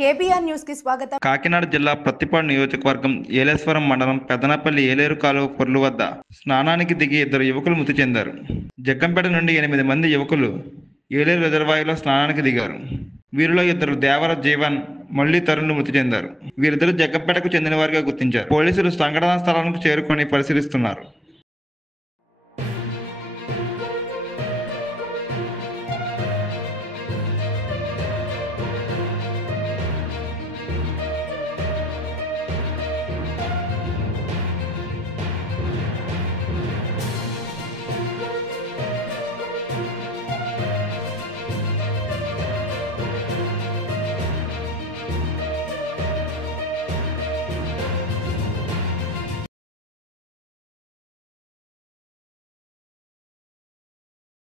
KBR news కి స్వాగతం. కాకినాడ జిల్లా ప్రత్తిపాడు నియోజకవర్గం ఏలేశ్వరం మండలం పెదనపల్లి ఏలేరు కాలువ పొర్లు వద్ద స్నానానికి దిగి 2 యువకులు మృతి చెందారు. జగ్గంపేట నుండి 8 మంది యువకులు ఏలేరు రిజర్వాయర్లో స్నానానికి దిగారు. వీరిలో 2 దేవర జీవన్, మళ్లీ తరుణ్లు మృతి చెందారు. వీరిద్దరూ జగ్గంపేటకు చెందిన వారిగా గుర్తించారు. పోలీసులు సంఘటనా స్థలానికి చేరుకొని పరిశీలిస్తున్నారు.